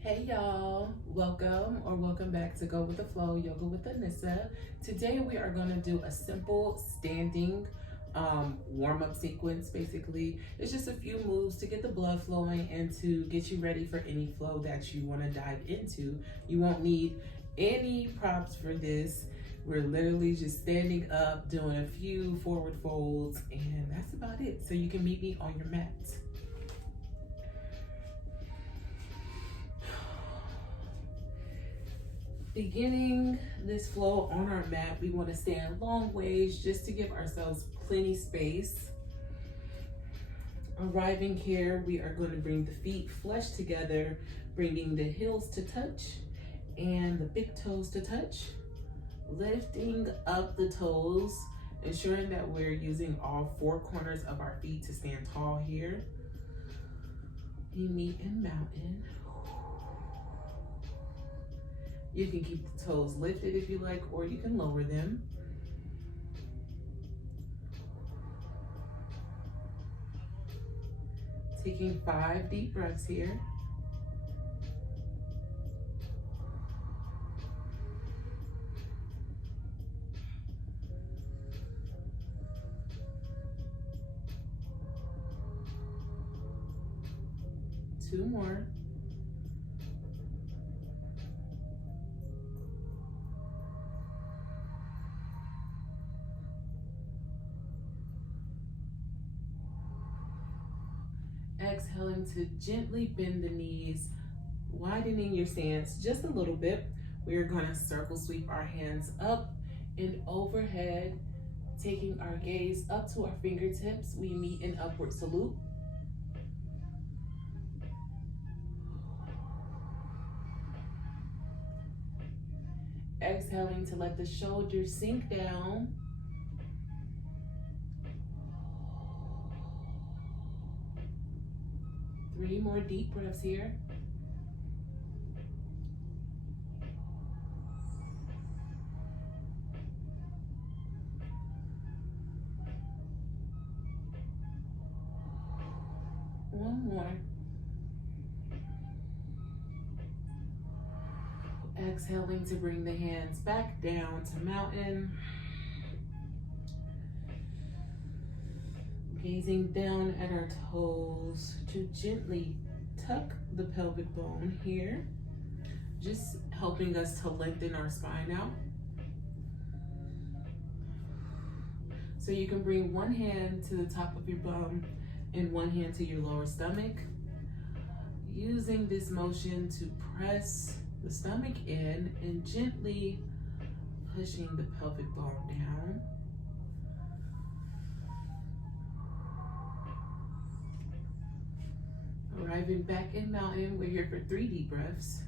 Hey y'all, welcome back to Go with the Flow Yoga with Anissa. Today we are going to do a simple standing warm-up sequence. Basically, it's just a few moves to get the blood flowing and to get you ready for any flow that you want to dive into. You won't need any props for this. We're literally just standing up, doing a few forward folds, and that's about it. So you can meet me on your mat. Beginning this flow on our mat, we want to stand long ways just to give ourselves plenty space. Arriving here, we are going to bring the feet flush together, bringing the heels to touch and the big toes to touch. Lifting up the toes, ensuring that we're using all four corners of our feet to stand tall here. We meet in mountain. You can keep the toes lifted if you like, or you can lower them. Taking 5 deep breaths here. Two more. Exhaling to gently bend the knees, widening your stance just a little bit. We are going to circle sweep our hands up and overhead, taking our gaze up to our fingertips. We meet in upward salute. Exhaling to let the shoulders sink down. Three more deep breaths here. One more. Exhaling to bring the hands back down to mountain. Gazing down at our toes to gently tuck the pelvic bone here, just helping us to lengthen our spine out. So you can bring one hand to the top of your bum and one hand to your lower stomach, using this motion to press the stomach in and gently pushing the pelvic bone down. Arriving back in mountain, we're here for 3 deep breaths.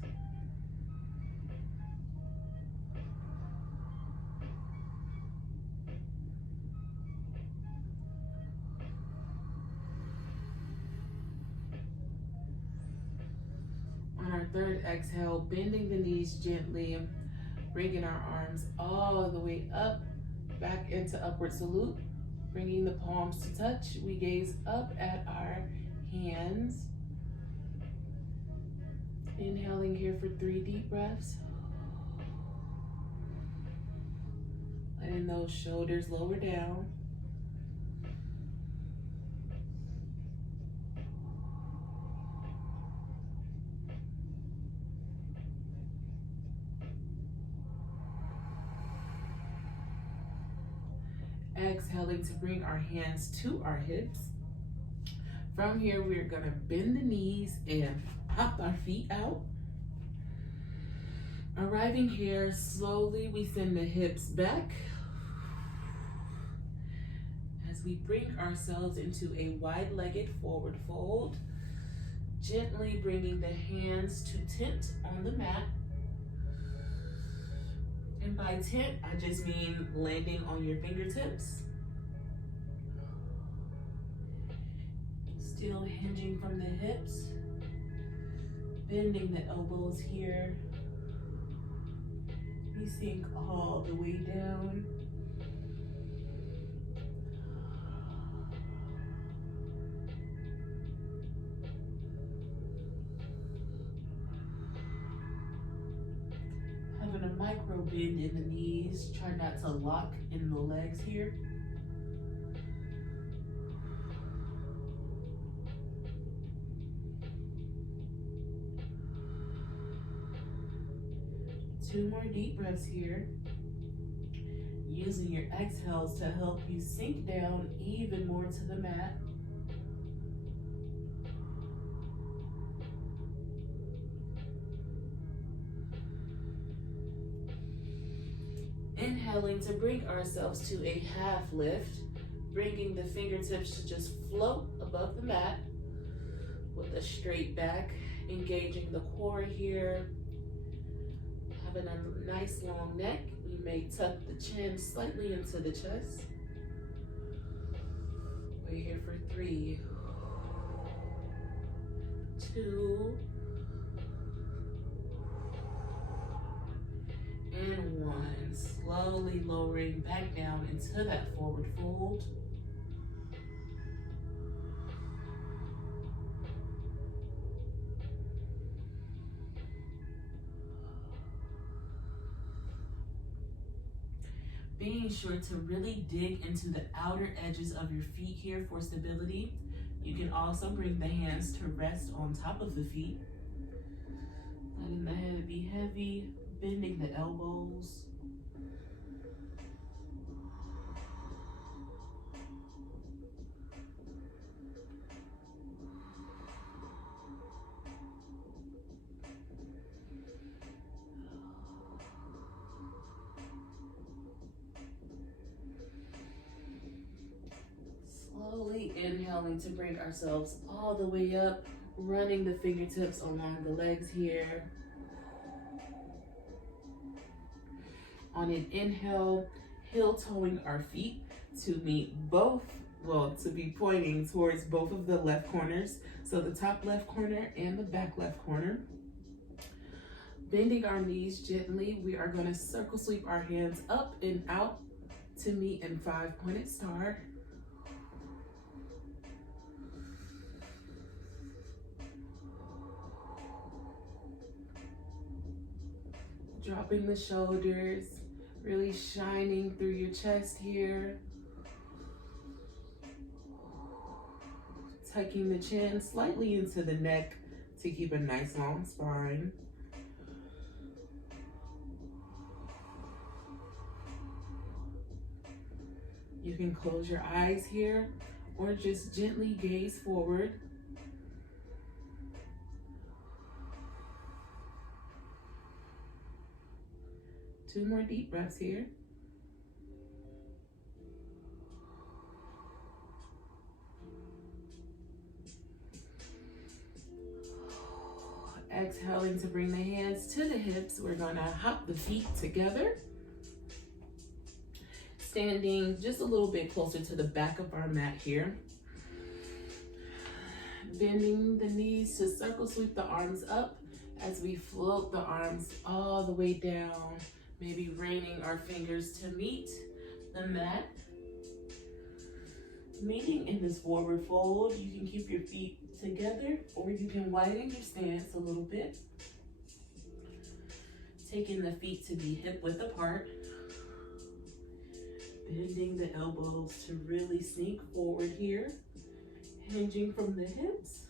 On our third exhale, bending the knees gently, bringing our arms all the way up, back into upward salute, bringing the palms to touch. We gaze up at our hands. Inhaling here for 3 deep breaths. Letting those shoulders lower down. Exhaling to bring our hands to our hips. From here, we're gonna bend the knees and pop our feet out. Arriving here, slowly we send the hips back as we bring ourselves into a wide-legged forward fold, gently bringing the hands to tent on the mat. And by tent, I just mean landing on your fingertips. Still hinging from the hips, bending the elbows here. We sink all the way down. micro bend in the knees. Try not to lock in the legs here. Two more deep breaths here. Using your exhales to help you sink down even more to the mat. Inhaling to bring ourselves to a half lift, bringing the fingertips to just float above the mat with a straight back, engaging the core here, having a nice long neck. We may tuck the chin slightly into the chest. We're here for 3, 2, and 1. Slowly lowering back down into that forward fold. Being sure to really dig into the outer edges of your feet here for stability. You can also bring the hands to rest on top of the feet. Letting the head be heavy, bending the elbows. Slowly inhaling to bring ourselves all the way up, running the fingertips along the legs here. On an inhale, heel toeing our feet to meet both, to be pointing towards both of the left corners. So the top left corner and the back left corner. Bending our knees gently, we are going to circle sweep our hands up and out to meet in 5-pointed star. Dropping the shoulders, really shining through your chest here. Tucking the chin slightly into the neck to keep a nice long spine. You can close your eyes here or just gently gaze forward. Two more deep breaths here. Exhaling to bring the hands to the hips. We're gonna hop the feet together. Standing just a little bit closer to the back of our mat here. Bending the knees to circle sweep the arms up as we float the arms all the way down. Maybe raining our fingers to meet the mat. Meeting in this forward fold, you can keep your feet together or you can widen your stance a little bit. Taking the feet to be hip width apart. Bending the elbows to really sneak forward here. Hinging from the hips.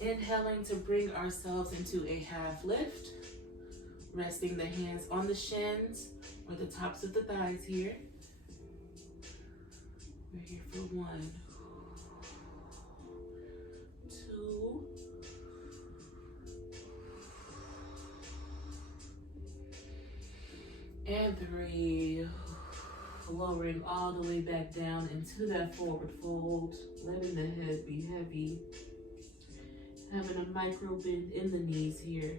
Inhaling to bring ourselves into a half lift. Resting the hands on the shins or the tops of the thighs here. We're here for 1, 2, and 3. Lowering all the way back down into that forward fold, letting the head be heavy. Having a micro bend in the knees here.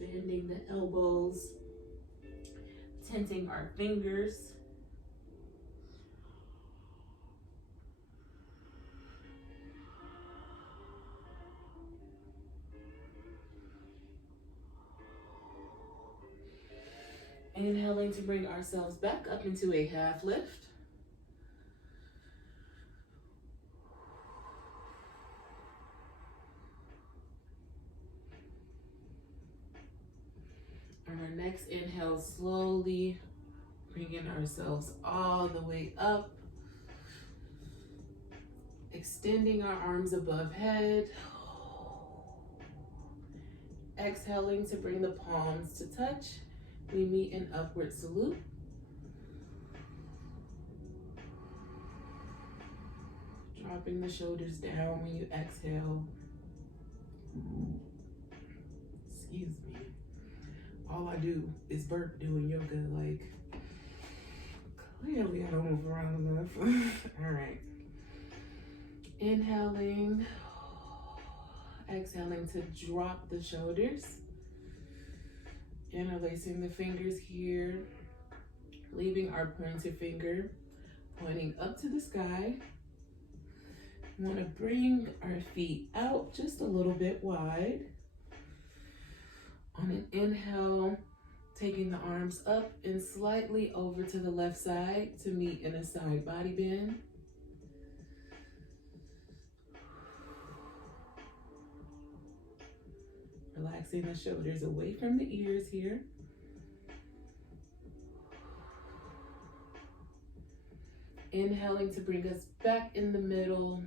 Bending the elbows, tenting our fingers. Inhaling to bring ourselves back up into a half lift. On our next inhale, slowly bringing ourselves all the way up. Extending our arms above head. Exhaling to bring the palms to touch. We meet in upward salute. Dropping the shoulders down when you exhale. Excuse me. All I do is burp doing yoga. Like, clearly I don't move around enough. All right. Inhaling. Exhaling to drop the shoulders. Interlacing the fingers here. Leaving our pointer finger pointing up to the sky. We want to bring our feet out just a little bit wide. On an inhale, taking the arms up and slightly over to the left side to meet in a side body bend. Relaxing the shoulders away from the ears here. Inhaling to bring us back in the middle,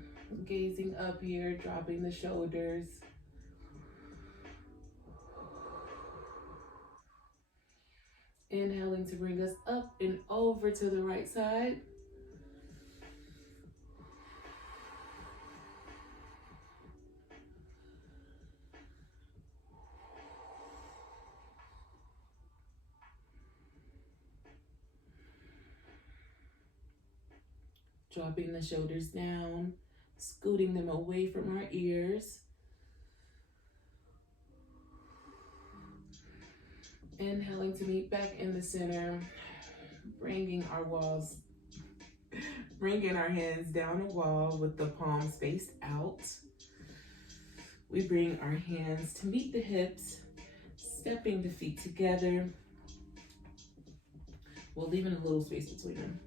gazing up here, dropping the shoulders. Inhaling to bring us up and over to the right side. Dropping the shoulders down, scooting them away from our ears. Inhaling to meet back in the center, bringing our hands down the wall with the palms faced out. We bring our hands to meet the hips, stepping the feet together. We'll leave in a little space between them.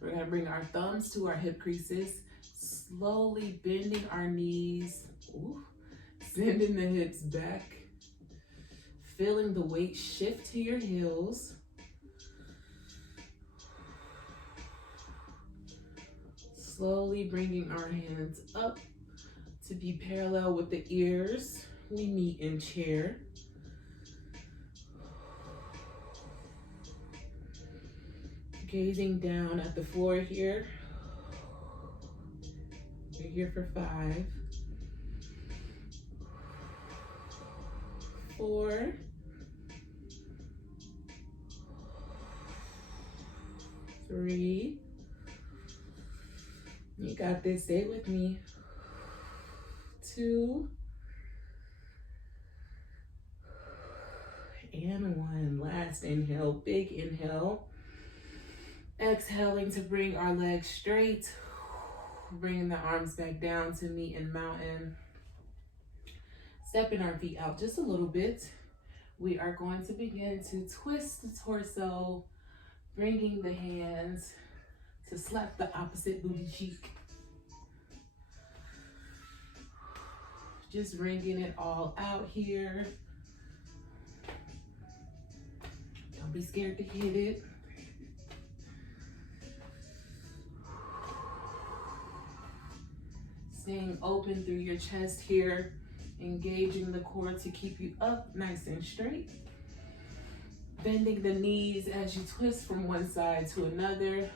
We're gonna bring our thumbs to our hip creases, slowly bending our knees, sending the hips back, feeling the weight shift to your heels. Slowly bringing our hands up to be parallel with the ears. We meet in chair. Gazing down at the floor here. We're here for 5, 4, 3. You got this, say it with me. 2, and 1. Last inhale, big inhale. Exhaling to bring our legs straight, bringing the arms back down to meet in mountain. Stepping our feet out just a little bit. We are going to begin to twist the torso, bringing the hands to slap the opposite booty cheek. Just wringing it all out here. Don't be scared to hit it. Staying open through your chest here, engaging the core to keep you up nice and straight. Bending the knees as you twist from one side to another.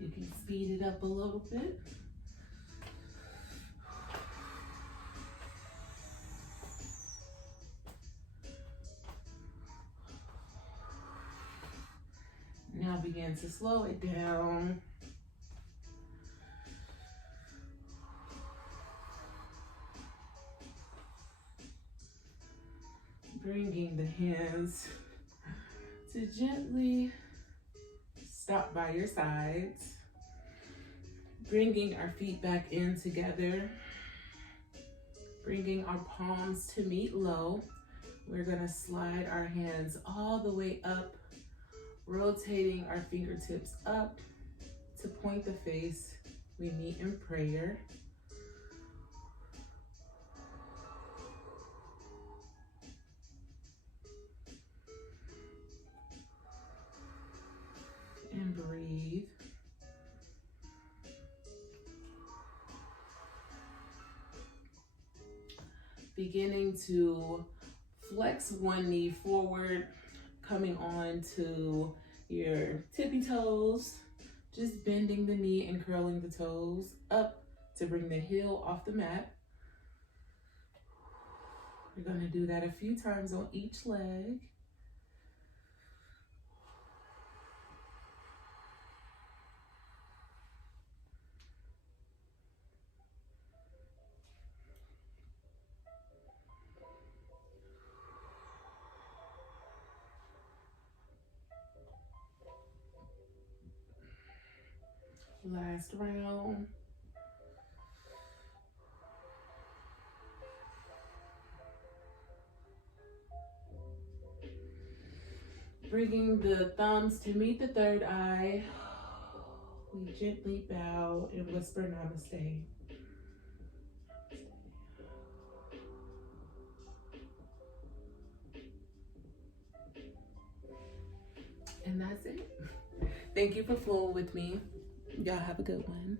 You can speed it up a little bit. Now begin to slow it down. Bringing the hands to gently stop by your sides. Bringing our feet back in together. Bringing our palms to meet low. We're gonna slide our hands all the way up, rotating our fingertips up to point the face. We meet in prayer. And breathe. Beginning to flex one knee forward, coming on to your tippy toes, just bending the knee and curling the toes up to bring the heel off the mat. We're going to do that a few times on each leg. Last round. Bringing the thumbs to meet the third eye. We gently bow and whisper namaste. And that's it. Thank you for flowing with me. Y'all have a good one.